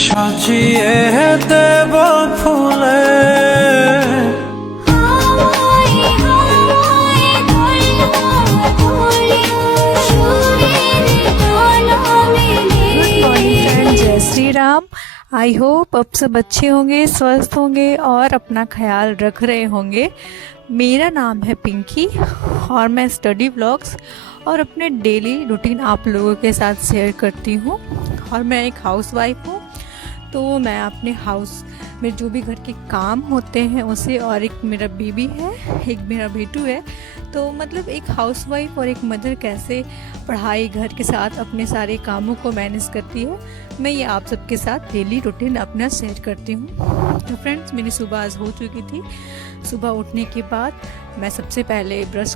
সাজিয়ে দেব ফুলে जय श्री राम। आई होप अब सब अच्छे होंगे, स्वस्थ होंगे और अपना ख्याल रख रहे होंगे। मेरा नाम है पिंकी और मैं स्टडी व्लॉग्स और अपने डेली रूटीन आप लोगों के साथ शेयर करती हूँ। और मैं एक हाउसवाइफ हूँ, तो मैं अपने हाउस में जो भी घर के काम होते हैं उसे, और एक मेरा बेबी है, एक मेरा बेटू है, तो मतलब एक हाउसवाइफ और एक मदर कैसे पढ़ाई घर के साथ अपने सारे कामों को मैनेज करती है, मैं ये आप सबके साथ डेली रूटीन अपना शेयर करती हूँ। तो फ्रेंड्स, मेरी सुबह आज हो चुकी थी। सुबह उठने के बाद मैं सबसे पहले ब्रश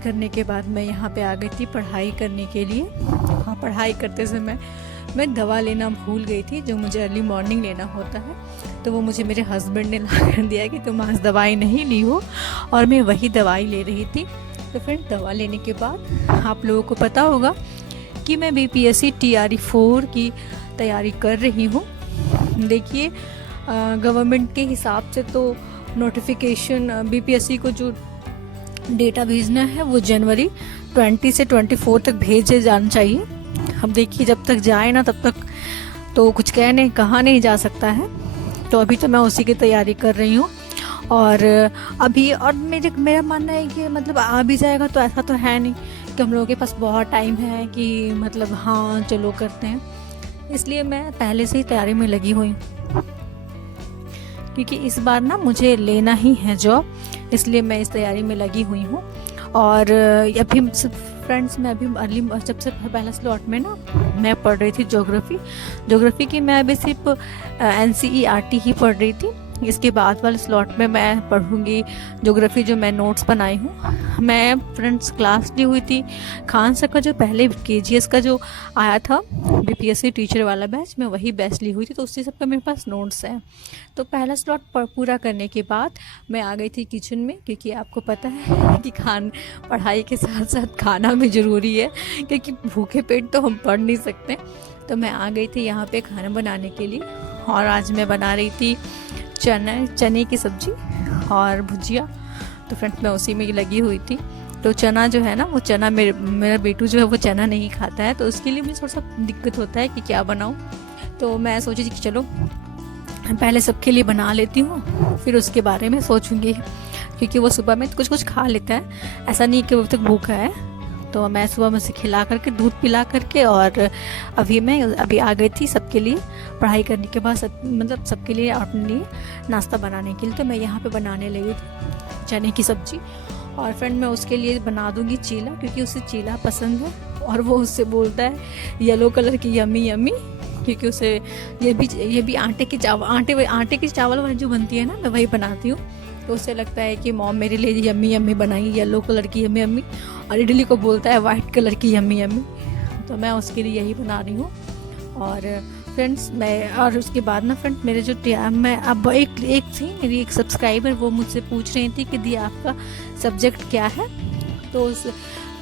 करने के बाद मैं यहाँ पे आ गई थी पढ़ाई करने के लिए। हाँ, पढ़ाई करते समय मैं दवा लेना भूल गई थी, जो मुझे अर्ली मॉर्निंग लेना होता है, तो वो मुझे मेरे हस्बैंड ने ला कर दिया कि तुम आज दवाई नहीं ली हो, और मैं वही दवाई ले रही थी। तो फिर दवा लेने के बाद आप लोगों को पता होगा कि मैं BPSC TRE 4 की तैयारी कर रही हूँ। देखिए, गवर्नमेंट के हिसाब से तो नोटिफिकेशन BPSC को जो डेटा भेजना है वो जनवरी 20 से 24 तक भेजे जाना चाहिए। अब देखिए, जब तक जाए ना तब तक तो कुछ कहा नहीं जा सकता है। तो अभी तो मैं उसी की तैयारी कर रही हूँ। और अभी और मेरा मानना है कि मतलब आ भी जाएगा, तो ऐसा तो है नहीं कि हम लोगों के पास बहुत टाइम है कि मतलब हाँ चलो करते हैं। इसलिए मैं पहले से ही तैयारी में लगी हुई हूँ, क्योंकि इस बार ना मुझे लेना ही है जॉब, इसलिए मैं इस तैयारी में लगी हुई हूँ। और अभी फ्रेंड्स, मैं अभी सबसे पहला स्लॉट में ना मैं पढ़ रही थी ज्योग्राफी की। मैं अभी सिर्फ NCERT ही पढ़ रही थी। इसके बाद वाले स्लॉट में मैं पढ़ूंगी ज्योग्राफी, जो मैं नोट्स बनाई हूँ। मैं फ्रेंड्स क्लास ली हुई थी खान सर का, जो पहले KGS का जो आया था BPSC टीचर वाला बैच, मैं वही बैच ली हुई थी, तो उसी सब का मेरे पास नोट्स हैं। तो पहला स्लॉट पूरा करने के बाद मैं आ गई थी किचन में, क्योंकि आपको पता है कि पढ़ाई के साथ साथ खाना भी ज़रूरी है, क्योंकि भूखे पेट तो हम पढ़ नहीं सकते। तो मैं आ गई थी यहाँ पे खाना बनाने के लिए, और आज मैं बना रही थी चने की सब्ज़ी और भुजिया। तो फ्रेंड्स, मैं उसी में लगी हुई थी। तो चना जो है ना, वो चना मेरा बेटू जो है वो चना नहीं खाता है, तो उसके लिए मुझे थोड़ा सा दिक्कत होता है कि क्या बनाऊँ। तो मैं सोची थी कि चलो पहले सबके लिए बना लेती हूँ, फिर उसके बारे में सोचूंगी, क्योंकि वो सुबह में कुछ खा लेता है, ऐसा नहीं कि वो तक भूखा है। तो मैं सुबह में से खिला करके, दूध पिला करके, और अभी आ गई थी सबके लिए पढ़ाई करने के बाद, मतलब सबके लिए अपने लिए नाश्ता बनाने के लिए। तो मैं यहाँ पे बनाने लगी थी चने की सब्ज़ी, और फ्रेंड मैं उसके लिए बना दूँगी चीला, क्योंकि उसे चीला पसंद है, और वो उससे बोलता है येलो कलर की यम्मी यम्मी, क्योंकि उसे ये भी आटे की चावल वाली जो बनती है ना, मैं वही बनाती हूँ। तो उससे लगता है कि मॉम मेरे लिए यम्मी यम्मी बनाई, येलो कलर की यम्मी यम्मी, और इडली को बोलता है वाइट कलर की यम्मी यम्मी। तो मैं उसके लिए यही बना रही हूँ। और फ्रेंड्स, और उसके बाद ना फ्रेंड्स, मेरे जो मैं अब एक थी मेरी एक सब्सक्राइबर, वो मुझसे पूछ रही थी कि दी आपका सब्जेक्ट क्या है।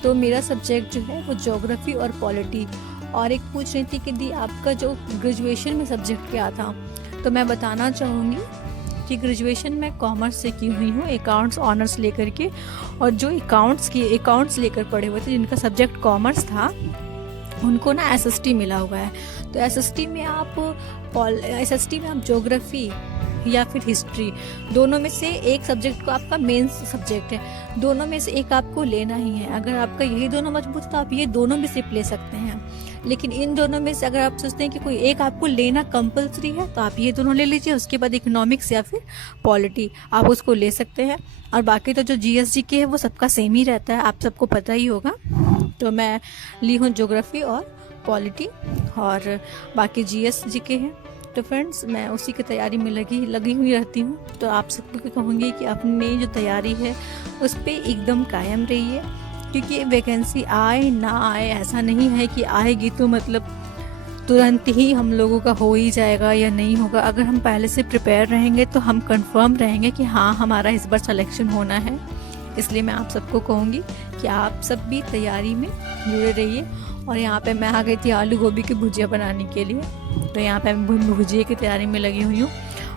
तो मेरा सब्जेक्ट जो है वो ज्योग्राफी और पॉलिटी। और एक पूछ रही थी कि दी आपका जो ग्रेजुएशन में सब्जेक्ट क्या था। तो मैं बताना चाहूँगी कि ग्रेजुएशन में कॉमर्स से की हुई हूँ, अकाउंट्स ऑनर्स लेकर के। और जो अकाउंट्स लेकर पढ़े हुए थे, जिनका सब्जेक्ट कॉमर्स था, उनको ना SST मिला हुआ है। तो SST में आप ज्योग्राफी या फिर हिस्ट्री, दोनों में से एक सब्जेक्ट को आपका मेन सब्जेक्ट है, दोनों में से एक आपको लेना ही है। अगर आपका यही दोनों मजबूत है तो आप ये दोनों भी सिर्फ ले सकते हैं। लेकिन इन दोनों में से अगर आप सोचते हैं कि कोई एक आपको लेना कंपलसरी है, तो आप ये दोनों ले लीजिए। उसके बाद इकोनॉमिक्स या फिर पॉलिटी आप उसको ले सकते हैं। और बाकी तो जो GS GK है वो सबका सेम ही रहता है, आप सबको पता ही होगा। तो मैं ली हूँ ज्योग्राफी और पॉलिटी, और बाकी GS GK है। तो फ्रेंड्स, मैं उसी की तैयारी में लगी हुई रहती हूँ। तो आप सबको कहूँगी कि अपनी जो तैयारी है उस पर एकदम कायम रहिए, क्योंकि वैकेंसी आए ना आए, ऐसा नहीं है कि आएगी तो मतलब तुरंत ही हम लोगों का हो ही जाएगा या नहीं होगा। अगर हम पहले से प्रिपेयर रहेंगे तो हम कंफर्म रहेंगे कि हाँ, हमारा इस बार सिलेक्शन होना है। इसलिए मैं आप सबको कहूँगी कि आप सब भी तैयारी में जुड़े रहिए। और यहाँ पे मैं आ गई थी आलू गोभी की भुजिया बनाने के लिए। तो यहाँ पे मैं भुजिए की तैयारी में लगी हुई हूँ।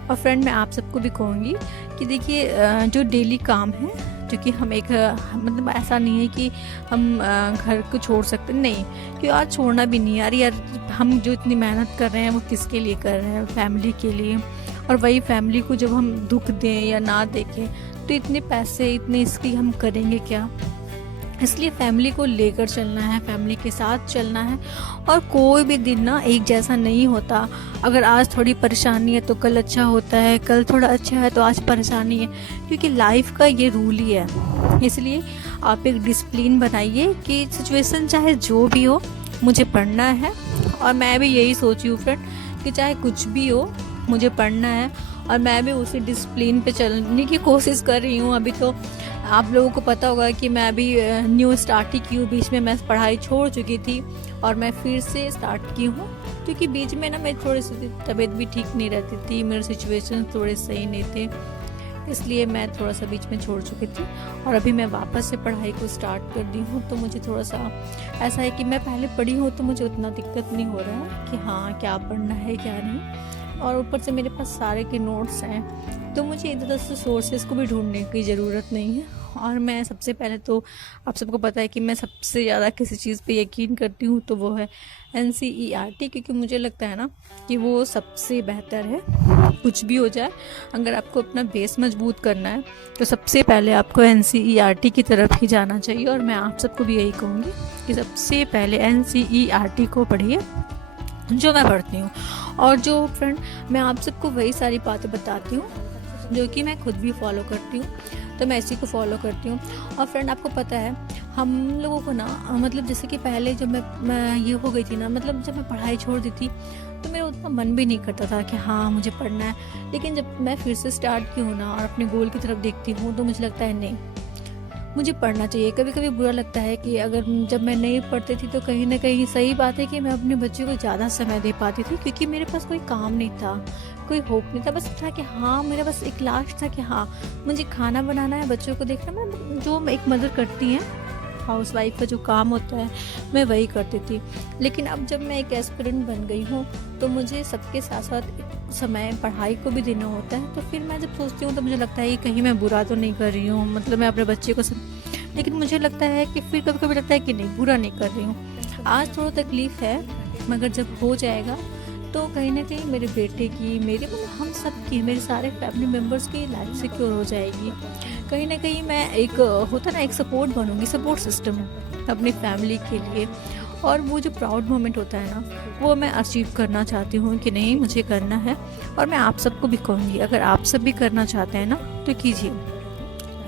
और फ्रेंड, मैं आप सबको भी कहूँगी कि देखिए, जो डेली काम है, क्योंकि हम एक मतलब ऐसा नहीं है कि हम घर को छोड़ सकते, नहीं, कि आज छोड़ना भी नहीं यार। हम जो इतनी मेहनत कर रहे हैं वो किसके लिए कर रहे हैं? फैमिली के लिए। और वही फैमिली को जब हम दुख दें या ना देखें तो इतने पैसे, इतने इसकी हम करेंगे क्या? इसलिए फैमिली को लेकर चलना है, फैमिली के साथ चलना है। और कोई भी दिन ना एक जैसा नहीं होता। अगर आज थोड़ी परेशानी है तो कल अच्छा होता है, कल थोड़ा अच्छा है तो आज परेशानी है, क्योंकि लाइफ का ये रूल ही है। इसलिए आप एक डिसिप्लिन बनाइए कि सिचुएशन चाहे जो भी हो, मुझे पढ़ना है। और मैं भी यही सोची हूँ फ्रेंड कि चाहे कुछ भी हो, मुझे पढ़ना है। और मैं भी उसी डिसिप्लिन पे चलने की कोशिश कर रही हूँ। अभी तो आप लोगों को पता होगा कि मैं अभी न्यू स्टार्ट ही की हूँ। बीच में मैं पढ़ाई छोड़ चुकी थी और मैं फिर से स्टार्ट की हूँ, क्योंकि बीच में ना मेरी थोड़ी सी तबीयत भी ठीक नहीं रहती थी, मेरे सिचुएशन थोड़े सही नहीं थे, इसलिए मैं थोड़ा सा बीच में छोड़ चुकी थी। और अभी मैं वापस से पढ़ाई को स्टार्ट कर दी हूँ। तो मुझे थोड़ा सा ऐसा है कि मैं पहले पढ़ी हूँ तो मुझे उतना दिक्कत नहीं हो रहा है कि हाँ क्या पढ़ना है क्या नहीं। और ऊपर से मेरे पास सारे के नोट्स हैं, तो मुझे इधर उधर से सोर्सेज को भी ढूंढने की ज़रूरत नहीं है। और मैं सबसे पहले तो आप सबको पता है कि मैं सबसे ज़्यादा किसी चीज़ पे यकीन करती हूँ तो वो है NCERT, क्योंकि मुझे लगता है ना कि वो सबसे बेहतर है। कुछ भी हो जाए, अगर आपको अपना बेस मजबूत करना है तो सबसे पहले आपको NCERT की तरफ ही जाना चाहिए। और मैं आप सबको भी यही कहूँगी कि सबसे पहले NCERT को पढ़िए, जो मैं पढ़ती हूँ। और जो फ्रेंड, मैं आप सबको वही सारी बातें बताती हूँ जो कि मैं खुद भी फॉलो करती हूँ, तो मैं इसी को फॉलो करती हूँ। और फ्रेंड, आपको पता है हम लोगों को ना, मतलब जैसे कि पहले जब मैं ये हो गई थी ना, मतलब जब मैं पढ़ाई छोड़ दी थी तो मेरा उतना मन भी नहीं करता था कि हाँ मुझे पढ़ना है। लेकिन जब मैं फिर से स्टार्ट की हूँ ना और अपने गोल की तरफ देखती हूँ तो मुझे लगता है नहीं, मुझे पढ़ना चाहिए। कभी कभी बुरा लगता है कि अगर जब मैं नहीं पढ़ती थी तो कहीं ना कहीं सही बात है कि मैं अपने बच्चे को ज़्यादा समय दे पाती थी, क्योंकि मेरे पास कोई काम नहीं था, कोई होप नहीं था। बस था कि हाँ, मेरा बस एक लास्ट था कि हाँ मुझे खाना बनाना है, बच्चों को देखना, मैं जो एक मदर करती हैं, हाउस वाइफ का जो काम होता है मैं वही करती थी। लेकिन अब जब मैं एक एस्पिरेंट बन गई हूँ तो मुझे सबके साथ साथ समय पढ़ाई को भी देना होता है। तो फिर मैं जब सोचती हूँ तो मुझे लगता है कि कहीं मैं बुरा तो नहीं कर रही हूँ, मतलब मैं अपने बच्चे को लेकिन मुझे लगता है कि फिर कभी कभी लगता है कि नहीं, बुरा नहीं कर रही हूँ। आज थोड़ा तकलीफ़ है, मगर जब हो जाएगा तो कहीं ना कहीं मेरे बेटे की, मेरे हम सब की, मेरे सारे फैमिली मेम्बर्स की लाइफ सिक्योर हो जाएगी। कहीं ना कहीं मैं एक होता ना एक सपोर्ट बनूंगी, सपोर्ट सिस्टम अपनी फैमिली के लिए। और वो जो प्राउड मोमेंट होता है ना, वो मैं अचीव करना चाहती हूँ कि नहीं, मुझे करना है। और मैं आप सबको भी कहूँगी, अगर आप सब भी करना चाहते हैं ना तो कीजिए।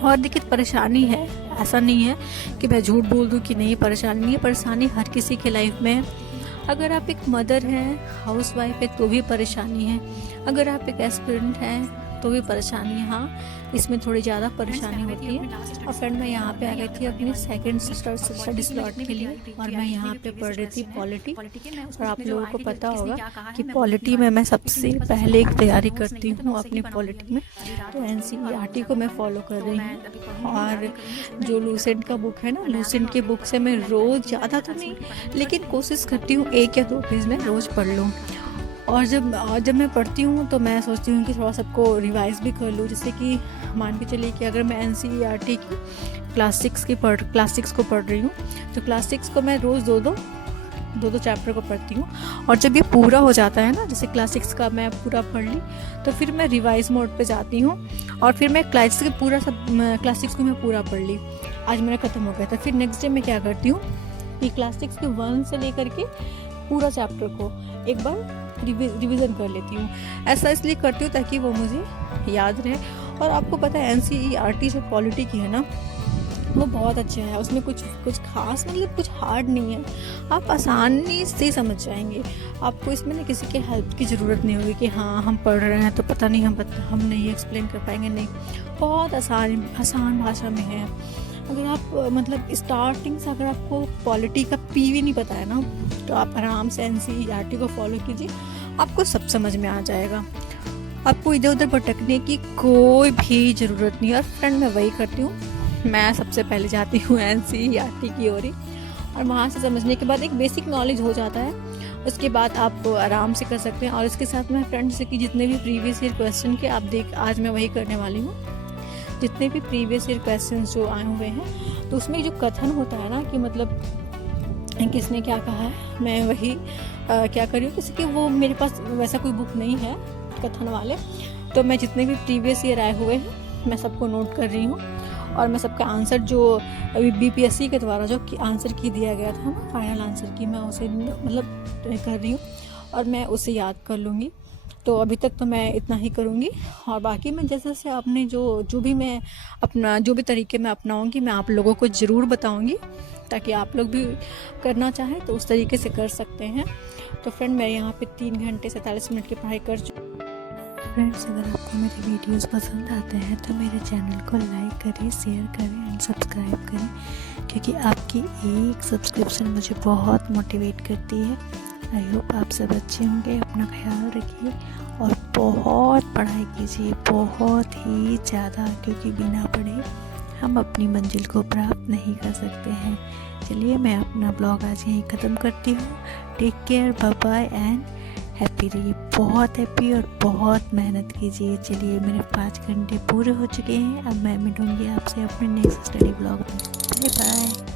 और देखिए, परेशानी है, ऐसा नहीं है कि मैं झूठ बोल दूँ कि नहीं परेशानी नहीं है, परेशानी हर किसी के लाइफ में है। अगर आप एक मदर हैं, हाउस वाइफ है, तो भी परेशानी है। अगर आप एक एस्पिरेंट हैं तो भी परेशानी है। हाँ, इसमें थोड़ी ज़्यादा परेशानी होती है। और फ्रेंड, मैं यहाँ पे आ गई थी अपनी सेकंड स्टडी स्लॉट के लिए, और मैं यहाँ पे पढ़ रही थी पॉलिटी। और आप लोगों को पता होगा कि पॉलिटी में मैं सबसे पहले एक तैयारी करती हूँ अपनी पॉलिटी में, तो NCERT को मैं फॉलो कर रही हूँ। और जो लूसेंट का बुक है ना, लूसेंट के बुक से मैं रोज़, ज़्यादा तो नहीं लेकिन कोशिश करती हूँ 1 या 2 पेज में रोज़ पढ़ लूँ। और जब मैं पढ़ती हूँ तो मैं सोचती हूँ कि थोड़ा सबको रिवाइज़ भी कर लूँ। जैसे कि मान के चलिए कि अगर मैं NCERT की क्लास 6 को पढ़ रही हूँ तो क्लास 6 को मैं रोज़ दो चैप्टर को पढ़ती हूँ। और जब ये पूरा हो जाता है ना, जैसे क्लास 6 का मैं पूरा पढ़ ली, तो फिर मैं रिवाइज मोड पे जाती हूँ और फिर मैं क्लास 6 को मैं पूरा पढ़ ली, आज मेरा ख़त्म हो गया था। फिर नेक्स्ट डे मैं क्या करती हूँ कि क्लास 6 के 1 से लेकर के पूरा चैप्टर को एक बार रिवीजन कर लेती हूँ। ऐसा इसलिए करती हूँ ताकि वो मुझे याद रहे। और आपको पता है NCERT जो पॉलिटी की है ना, वो बहुत अच्छा है। उसमें कुछ खास, मतलब कुछ हार्ड नहीं है, आप आसानी से समझ जाएंगे। आपको इसमें ना किसी के हेल्प की ज़रूरत नहीं होगी कि हाँ हम पढ़ रहे हैं तो पता नहीं हम नहीं एक्सप्लेन कर पाएंगे, नहीं, बहुत आसान भाषा में है। अगर आप मतलब स्टार्टिंग से अगर आपको पॉलिटी का P भी नहीं पता है ना, तो आप आराम से NCERT को फॉलो कीजिए, आपको सब समझ में आ जाएगा। आपको इधर उधर भटकने की कोई भी ज़रूरत नहीं है। और फ्रेंड, मैं वही करती हूँ, मैं सबसे पहले जाती हूँ NCERT की ओर ही, और वहाँ से समझने के बाद एक बेसिक नॉलेज हो जाता है। उसके बाद आप आराम से कर सकते हैं। और इसके साथ में फ्रेंड्स कि जितने भी प्रीवियस ईयर क्वेश्चन के आप देख, आज मैं वही करने वाली हूँ। जितने भी प्रीवियस ईयर क्वेश्चन जो आए हुए हैं तो उसमें जो कथन होता है ना कि मतलब किसने क्या कहा है, मैं वही क्या कर रही हूँ। किसी के वो मेरे पास वैसा कोई बुक नहीं है कथन वाले, तो मैं जितने भी प्रीवियस ईयर आए हुए हैं मैं सबको नोट कर रही हूँ। और मैं सबका आंसर जो BPSC के द्वारा जो आंसर की दिया गया था ना, फाइनल आंसर की, मैं उसे मतलब कर रही हूँ और मैं उसे याद कर लूँगी। तो अभी तक तो मैं इतना ही करूँगी, और बाकी मैं जैसे जैसे अपने जो भी मैं अपना जो भी तरीके मैं अपनाऊँगी मैं आप लोगों को ज़रूर बताऊँगी, ताकि आप लोग भी करना चाहें तो उस तरीके से कर सकते हैं। तो फ्रेंड मैं यहाँ पे 3 घंटे 47 मिनट की पढ़ाई कर चुकी। फ्रेंड्स अगर आपको मेरे वीडियोस पसंद आते हैं तो मेरे चैनल को लाइक करें, शेयर करें एंड सब्सक्राइब करें, क्योंकि आपकी एक सब्सक्रिप्शन मुझे बहुत मोटिवेट करती है। आई होप आप सब अच्छे होंगे, अपना ख्याल रखिए और बहुत पढ़ाई कीजिए, बहुत ही ज़्यादा, क्योंकि बिना पढ़े हम अपनी मंजिल को प्राप्त नहीं कर सकते हैं। चलिए मैं अपना ब्लॉग आज यहीं ख़त्म करती हूँ। Take care, bye bye and happy रहिए, बहुत हैप्पी और बहुत मेहनत कीजिए। चलिए मेरे 5 घंटे पूरे हो चुके हैं, अब मैं मिलूँगी आपसे अपने नेक्स्ट स्टडी ब्लॉग में। Bye bye.